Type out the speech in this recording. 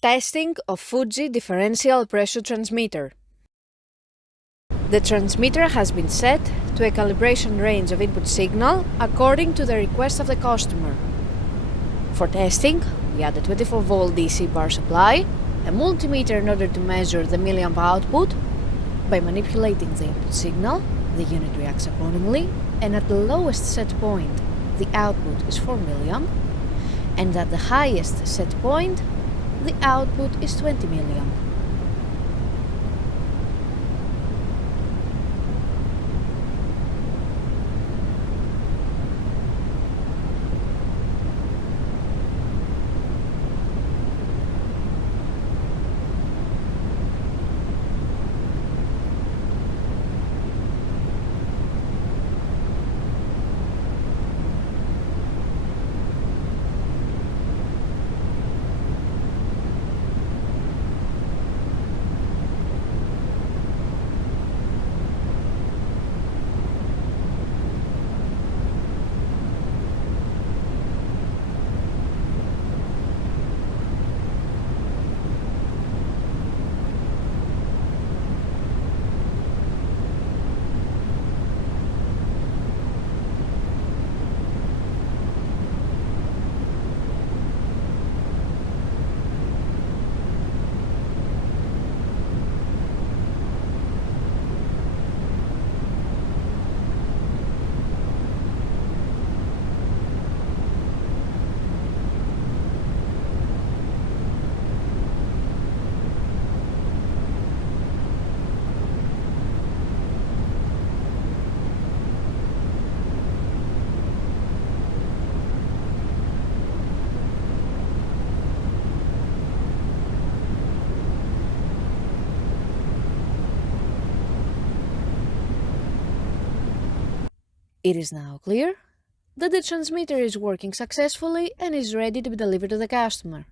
Testing of Fuji Differential Pressure Transmitter. The transmitter has been set to a calibration range of input signal according to the request of the customer. For testing, we add a 24-volt DC bar supply, a multimeter in order to measure the milliamp output. By manipulating the input signal, the unit reacts accordingly, and at the lowest set point, the output is 4 milliamp, and at the highest set point, the output is 20 milliamp. It is now clear that the transmitter is working successfully and is ready to be delivered to the customer.